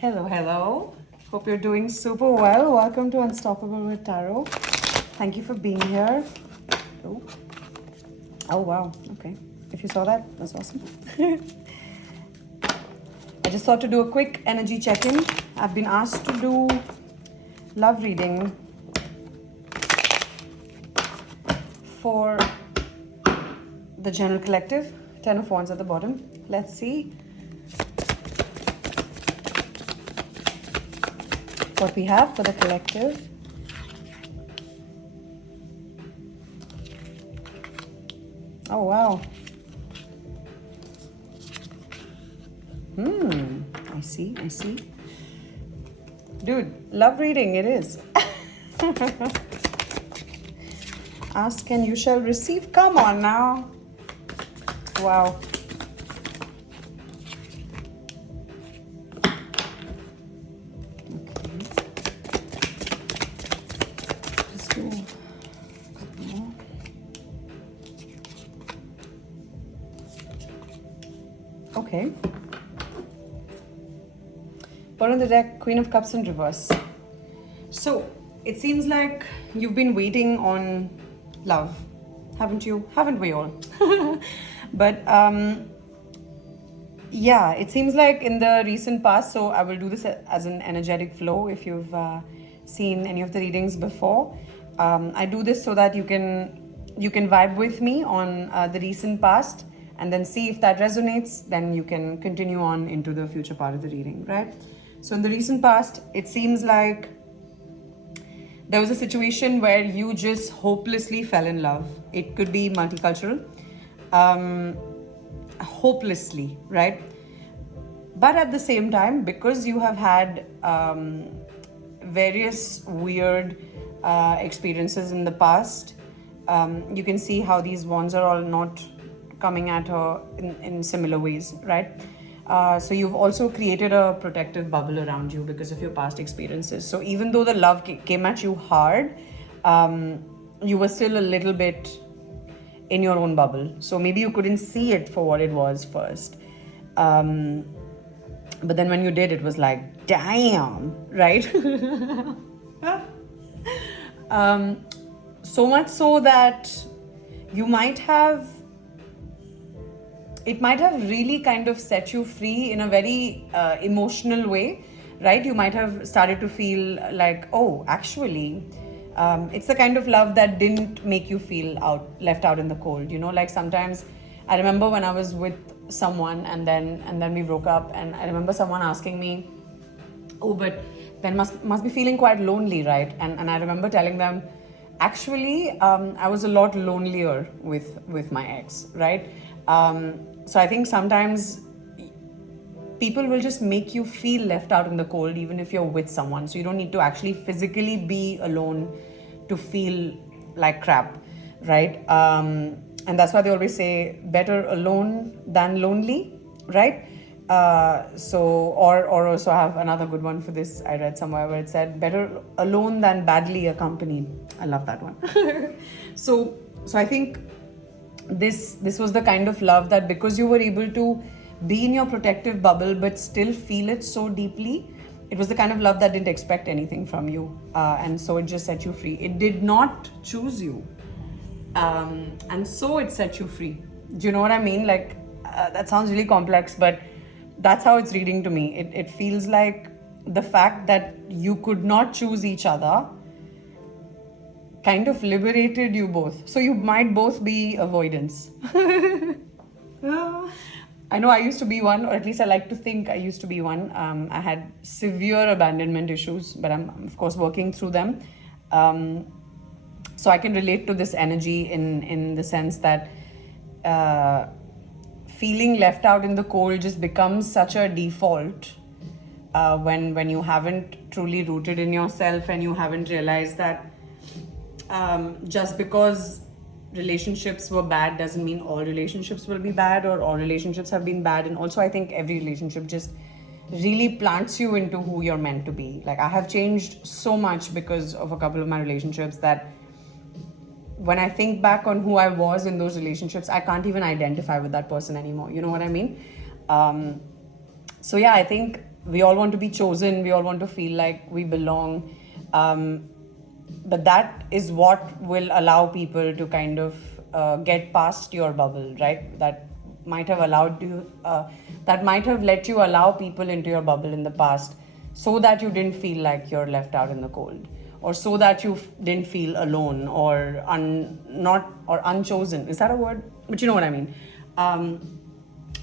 Hello, hello. Hope you're doing super well. Welcome to Unstoppable with Tarot. Thank you for being here. Oh, oh wow. Okay. If you saw that, that's awesome. I just thought to do a quick energy check-in. I've been asked to do love reading for the general collective. 10 of Wands at the bottom. Let's see what we have for the collective. Oh wow. I see. Dude, love reading it is. Ask and you shall receive. Come on now. Wow. Okay. Put on the deck, Queen of Cups in reverse. So, it seems like you've been waiting on love, haven't you? Haven't we all? But, yeah, it seems like in the recent past, so I will do this as an energetic flow if you've seen any of the readings before. I do this so that you can vibe with me on the recent past and then see if that resonates, then you can continue on into the future part of the reading, right? So in the recent past, it seems like there was a situation where you just hopelessly fell in love. It could be multicultural, hopelessly, right? But at the same time, because you have had various weird experiences in the past, you can see how these wands are all not coming at her in similar ways, right? So you've also created a protective bubble around you because of your past experiences. So even though the love came at you hard, you were still a little bit in your own bubble. So maybe you couldn't see it for what it was first. But then when you did, it was like, damn, right? So much so that it might have really kind of set you free in a very emotional way, right? You might have started to feel like, oh, actually, it's the kind of love that didn't make you feel left out in the cold, you know? Like sometimes I remember when I was with someone and then we broke up, and I remember someone asking me, oh, but then must be feeling quite lonely, right? And I remember telling them, actually, I was a lot lonelier with my ex, right? So I think sometimes people will just make you feel left out in the cold even if you're with someone. So you don't need to actually physically be alone to feel like crap, right? And that's why they always say better alone than lonely, right? Or also I have another good one for this. I read somewhere where it said better alone than badly accompanied. I love that one. So I think this was the kind of love that because you were able to be in your protective bubble but still feel it so deeply, it was the kind of love that didn't expect anything from you, and so it just set you free. It did not choose you, and so it set you free. Do you know what I mean? Like that sounds really complex, but that's how it's reading to me. It feels like the fact that you could not choose each other kind of liberated you both. So you might both be avoidance. I know I used to be one, or at least I like to think I used to be one. I had severe abandonment issues, but I'm of course working through them. So I can relate to this energy in the sense that feeling left out in the cold just becomes such a default when you haven't truly rooted in yourself and you haven't realized that just because relationships were bad doesn't mean all relationships will be bad, or all relationships have been bad. And also I think every relationship just really plants you into who you're meant to be. Like I have changed so much because of a couple of my relationships that when I think back on who I was in those relationships, I can't even identify with that person anymore. You know what I mean? So yeah, I think we all want to be chosen, we all want to feel like we belong, but that is what will allow people to kind of get past your bubble, right? That might have allowed you, that might have let you allow people into your bubble in the past, so that you didn't feel like you're left out in the cold, or so that you didn't feel alone or not or unchosen. Is that a word? But you know what I mean.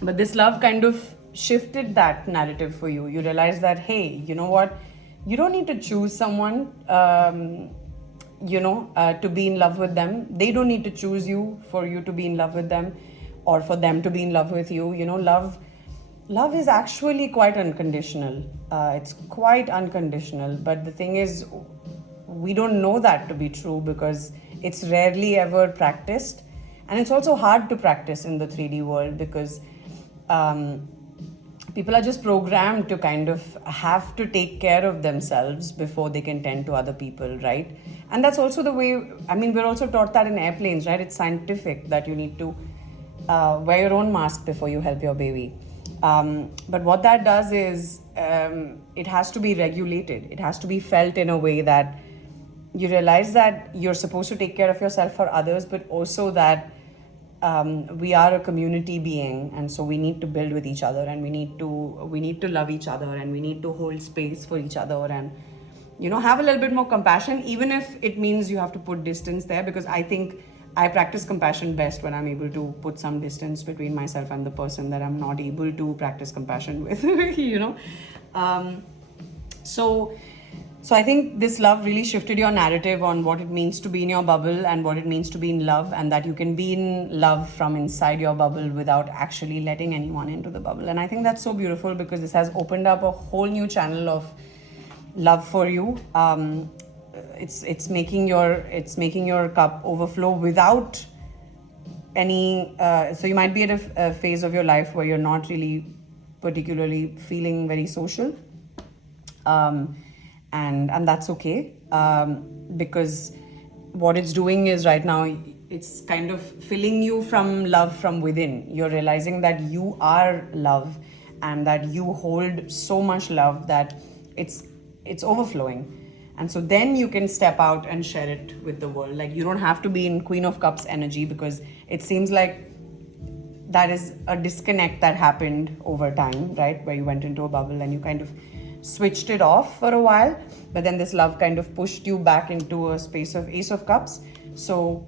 But this love kind of shifted that narrative for you. You realize that, hey, you know what? You don't need to choose someone, to be in love with them. They don't need to choose you for you to be in love with them, or for them to be in love with you. Love is actually quite unconditional. It's quite unconditional. But the thing is, we don't know that to be true because it's rarely ever practiced. And it's also hard to practice in the 3D world because people are just programmed to kind of have to take care of themselves before they can tend to other people, right? And that's also the way, we're also taught that in airplanes, right? It's scientific that you need to wear your own mask before you help your baby. But what that does is it has to be regulated. It has to be felt in a way that you realize that you're supposed to take care of yourself for others, but also that we are a community being, and so we need to build with each other, and we need to love each other, and we need to hold space for each other, and have a little bit more compassion, even if it means you have to put distance there, because I think I practice compassion best when I'm able to put some distance between myself and the person that I'm not able to practice compassion with. So I think this love really shifted your narrative on what it means to be in your bubble and what it means to be in love, and that you can be in love from inside your bubble without actually letting anyone into the bubble. And I think that's so beautiful because this has opened up a whole new channel of love for you. It's making your cup overflow without any. So you might be at a phase of your life where you're not really particularly feeling very social. And that's okay, because what it's doing is right now it's kind of filling you from love from within. You're realizing that you are love and that you hold so much love that it's overflowing. And so then you can step out and share it with the world. Like, you don't have to be in Queen of Cups energy, because it seems like that is a disconnect that happened over time, right? Where you went into a bubble and you kind of switched it off for a while, but then this love kind of pushed you back into a space of Ace of Cups. So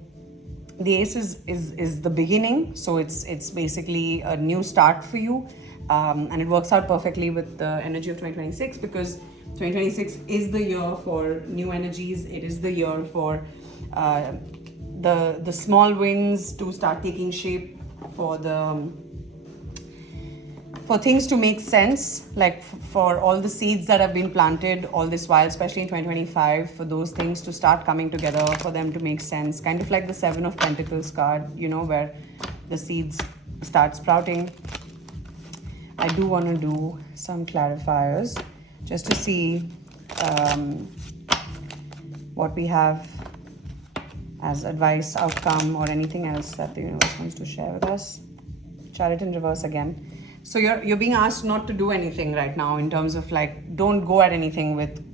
the Ace is the beginning, so it's basically a new start for you, and it works out perfectly with the energy of 2026, because 2026 is the year for new energies. It is the year for the small wins to start taking shape, for things to make sense, like for all the seeds that have been planted all this while, especially in 2025, for those things to start coming together, for them to make sense. Kind of like the Seven of Pentacles card, where the seeds start sprouting. I do want to do some clarifiers just to see what we have as advice, outcome, or anything else that the universe wants to share with us. Chariot in reverse again. So you're being asked not to do anything right now, in terms of like, don't go at anything with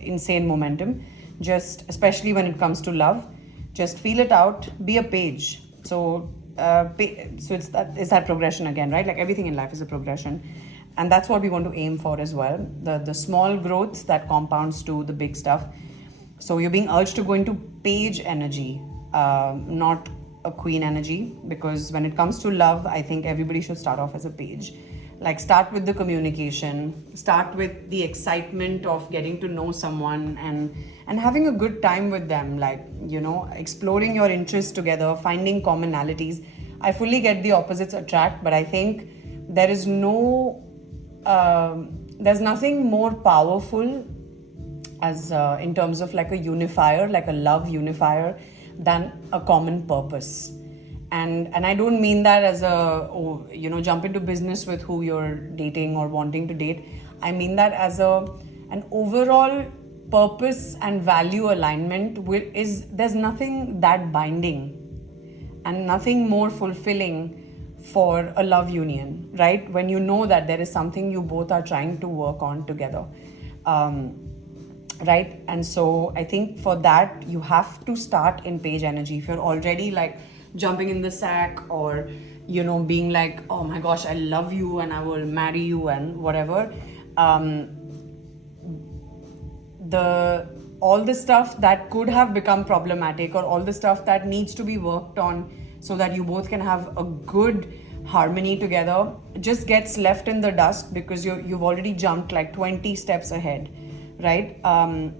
insane momentum. Just, especially when it comes to love, just feel it out. Be a page. So it's that progression again, right? Like, everything in life is a progression, and that's what we want to aim for as well. The small growth that compounds to the big stuff. So you're being urged to go into page energy, not a queen energy, because when it comes to love, I think everybody should start off as a page. Like, start with the communication, start with the excitement of getting to know someone and having a good time with them, like, exploring your interests together, finding commonalities. I fully get the opposites attract, but I think there's nothing more powerful as in terms of like a unifier, like a love unifier, than a common purpose. And I don't mean that as jump into business with who you're dating or wanting to date. I mean that as an overall purpose and value alignment. There's nothing that binding and nothing more fulfilling for a love union, right? When you know that there is something you both are trying to work on together. Right? And so I think for that, you have to start in page energy. If you're already like jumping in the sack, or, you know, being like, oh my gosh, I love you and I will marry you and whatever, all the stuff that could have become problematic, or all the stuff that needs to be worked on so that you both can have a good harmony together, just gets left in the dust because you've already jumped like 20 steps ahead, right? And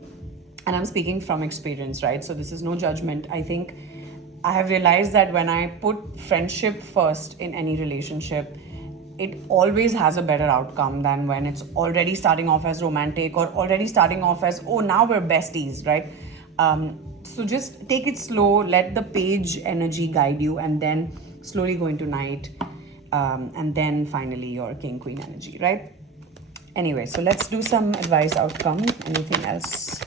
I'm speaking from experience, right? So this is no judgment. I think I have realized that when I put friendship first in any relationship, it always has a better outcome than when it's already starting off as romantic, or already starting off as, oh, now we're besties, right? So just take it slow, let the page energy guide you, and then slowly go into knight, and then finally your king queen energy, right? Anyway, so let's do some advice outcome. Anything else?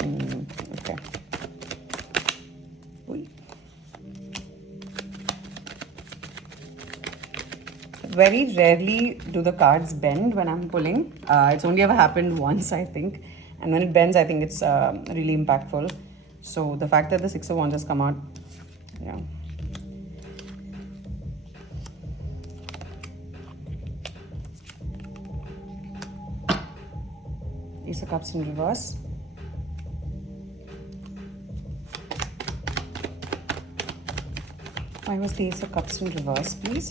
Okay. Ooh. Very rarely do the cards bend when I'm pulling. It's only ever happened once, I think. And when it bends, I think it's really impactful. So the fact that the Six of Wands has come out, yeah. Ace of Cups in reverse. Why was the Ace of Cups in reverse, please?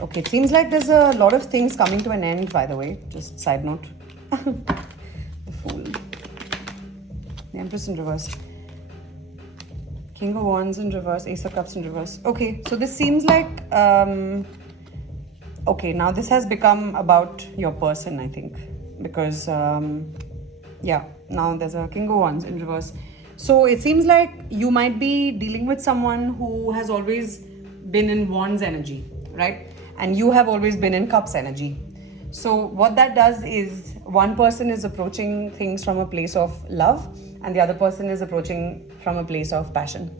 Okay, it seems like there's a lot of things coming to an end, by the way. Just side note. The Fool. The Empress in reverse. King of Wands in reverse, Ace of Cups in reverse. Okay, so this seems like, okay, now this has become about your person, I think. Because, yeah, now there's a King of Wands in reverse. So it seems like you might be dealing with someone who has always been in Wands energy, right? And you have always been in Cups energy. So what that does is, one person is approaching things from a place of love, and the other person is approaching from a place of passion.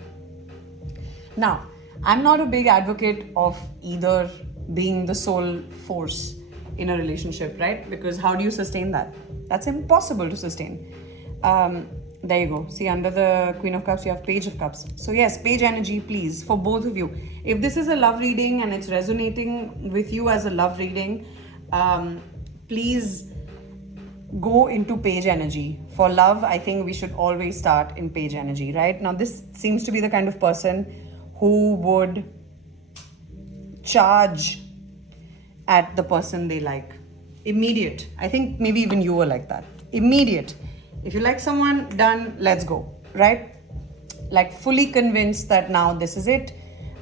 Now, I'm not a big advocate of either being the sole force in a relationship, right? Because how do you sustain that? That's impossible to sustain. There you go. See, under the Queen of Cups, you have Page of Cups. So yes, page energy, please, for both of you. If this is a love reading and it's resonating with you as a love reading, please go into page energy. For love, I think we should always start in page energy, right? Now, this seems to be the kind of person who would charge at the person they like. Immediate. I think maybe even you were like that. Immediate. If you like someone, done, let's go, right? Like fully convinced that now this is it.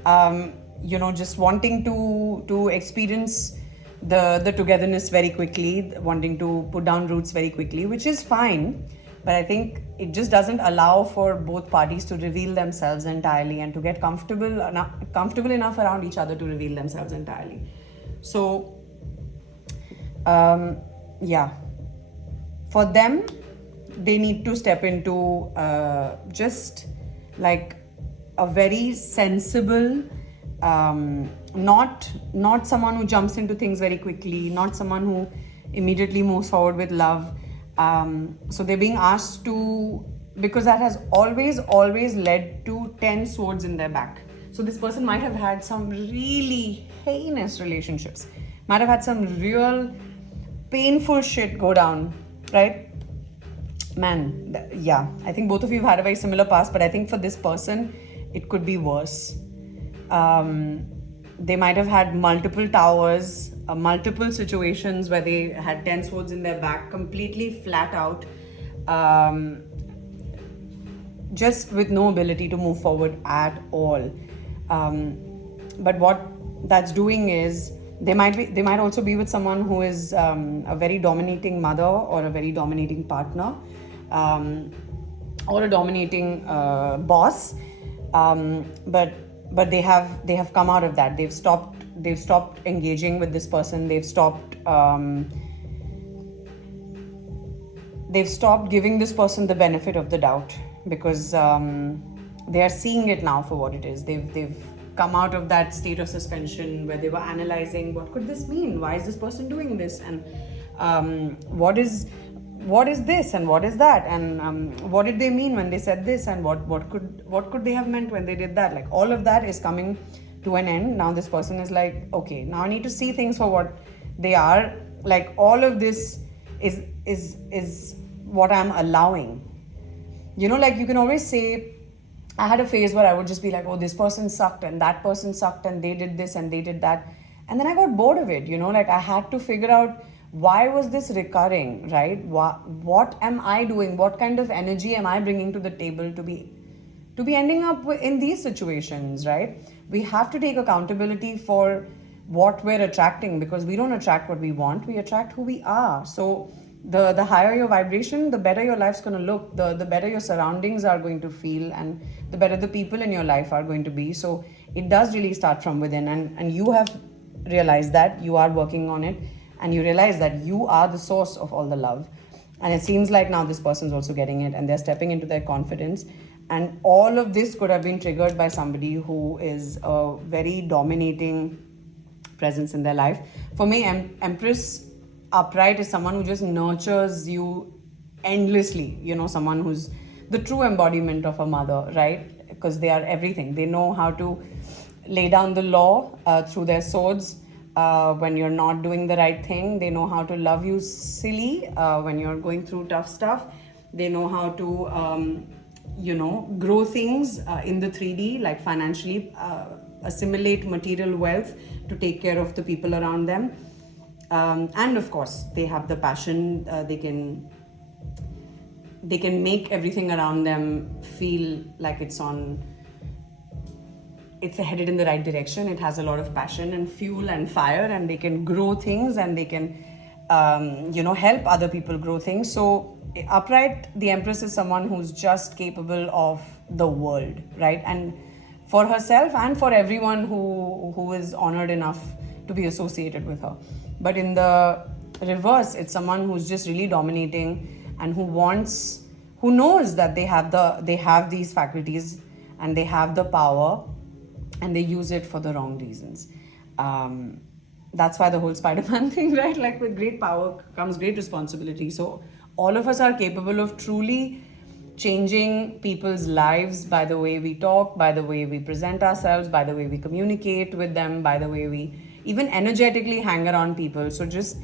You know, just wanting to experience the togetherness very quickly, wanting to put down roots very quickly, which is fine. But I think it just doesn't allow for both parties to reveal themselves entirely and to get comfortable enough around each other to reveal themselves entirely. So, yeah, for them, they need to step into just like a very sensible, not someone who jumps into things very quickly, not someone who immediately moves forward with love. So they're being asked to, because that has always led to 10 swords in their back. So this person might have had some really heinous relationships, might have had some real painful shit go down, right? Man, yeah, I think both of you have had a very similar past, but I think for this person, it could be worse. They might have had multiple towers, multiple situations where they had 10 swords in their back, completely flat out, just with no ability to move forward at all. But what that's doing is, they might also be with someone who is a very dominating mother, or a very dominating partner, or a dominating boss. But they have come out of that. They've stopped engaging with this person. They've stopped they've stopped giving this person the benefit of the doubt, because they are seeing it now for what it is. They've come out of that state of suspension where they were analyzing, what could this mean? Why is this person doing this? And what is this and what is that? And what did they mean when they said this? And what could they have meant when they did that? Like, all of that is coming to an end. Now this person is like, okay, now I need to see things for what they are. Like, all of this is what I'm allowing. You know, like, you can always say, I had a phase where I would just be like, oh, this person sucked and that person sucked and they did this and they did that. And then I got bored of it, you know, like I had to figure out, why was this recurring, right? What am I doing? What kind of energy am I bringing to the table to be ending up in these situations, right? We have to take accountability for what we're attracting, because we don't attract what we want, we attract who we are. So the higher your vibration, the better your life's going to look, the better your surroundings are going to feel, and the better the people in your life are going to be. So it does really start from within, and you have realized that, you are working on it, and you realize that you are the source of all the love. And it seems like now this person's also getting it, and they're stepping into their confidence. And all of this could have been triggered by somebody who is a very dominating presence in their life. For me, Empress upright is someone who just nurtures you endlessly, you know, someone who's the true embodiment of a mother, right? Because they are everything. They know how to lay down the law through their swords when you're not doing the right thing. They know how to love you silly when you're going through tough stuff. They know how to grow things in the 3D, like financially, assimilate material wealth to take care of the people around them. And of course, they have the passion. They can make everything around them feel like it's headed in the right direction. It has a lot of passion and fuel and fire, and they can grow things, and they can help other people grow things. So upright, the Empress is someone who's just capable of the world, right? And for herself and for everyone who is honored enough to be associated with her. But in the reverse, it's someone who's just really dominating, and who knows that they have these faculties and they have the power, and they use it for the wrong reasons. That's why the whole Spider-Man thing, right? Like, with great power comes great responsibility. So all of us are capable of truly changing people's lives by the way we talk, by the way we present ourselves, by the way we communicate with them, by the way we even energetically hang around people. So just,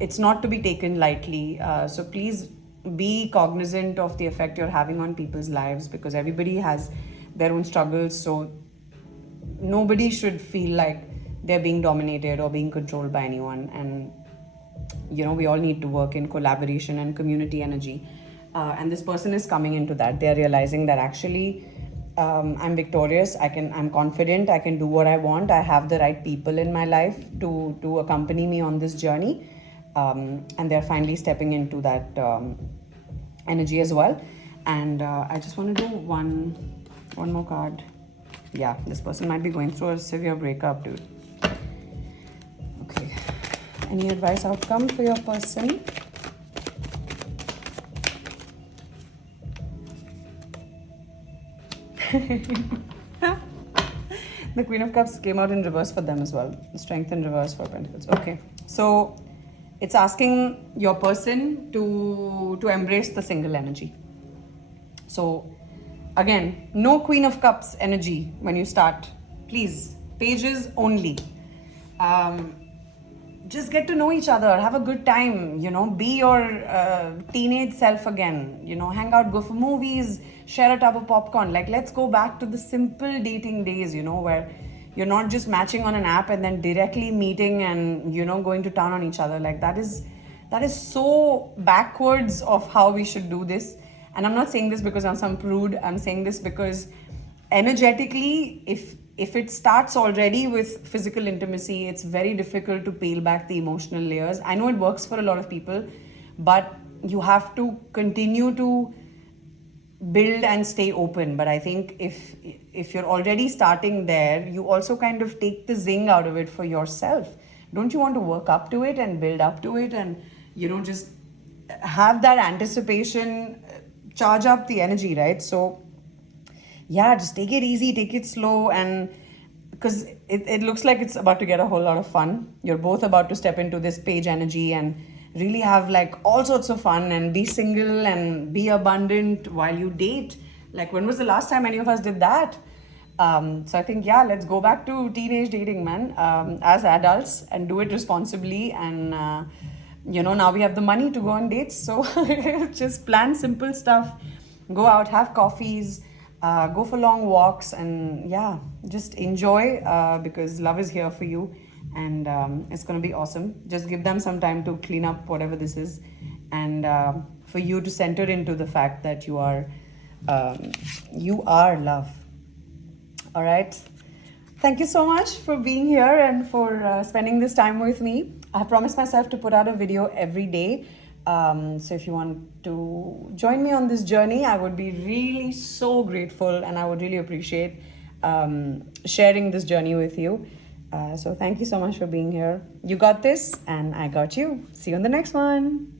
it's not to be taken lightly. So please be cognizant of the effect you're having on people's lives, because everybody has their own struggles. So nobody should feel like they're being dominated or being controlled by anyone. And we all need to work in collaboration and community energy. And this person is coming into that. They're realizing that actually I'm victorious. I'm confident. I can do what I want. I have the right people in my life to accompany me on this journey. And they're finally stepping into that energy as well. And I just want to do one more card. Yeah, this person might be going through a severe breakup, dude. Okay. Any advice outcome for your person? The Queen of Cups came out in reverse for them as well. The Strength in reverse for Pentacles. Okay. So it's asking your person to embrace the single energy. So again, no Queen of Cups energy when you start. Please, pages only. Just get to know each other, have a good time, be your teenage self again, hang out, go for movies, share a tub of popcorn. Like, let's go back to the simple dating days, where you're not just matching on an app and then directly meeting and, going to town on each other. Like, that is so backwards of how we should do this. And I'm not saying this because I'm some prude. I'm saying this because energetically, if it starts already with physical intimacy, it's very difficult to peel back the emotional layers. I know it works for a lot of people, but you have to continue to build and stay open. But I think if you're already starting there, you also kind of take the zing out of it for yourself. Don't you want to work up to it and build up to it and, just have that anticipation charge up the energy, right? So yeah, just take it easy, take it slow, and because it looks like it's about to get a whole lot of fun. You're both about to step into this page energy and really have like all sorts of fun and be single and be abundant while you date. Like, when was the last time any of us did that? So I think, yeah, let's go back to teenage dating, man, as adults, and do it responsibly. And now we have the money to go on dates, so just plan simple stuff, go out, have coffees, go for long walks, and yeah, just enjoy, because love is here for you, and it's going to be awesome. Just give them some time to clean up whatever this is, and for you to center into the fact that you are love. All right. Thank you so much for being here and for spending this time with me. I promised myself to put out a video every day. So if you want to join me on this journey, I would be really so grateful, and I would really appreciate sharing this journey with you. So thank you so much for being here. You got this, and I got you. See you on the next one.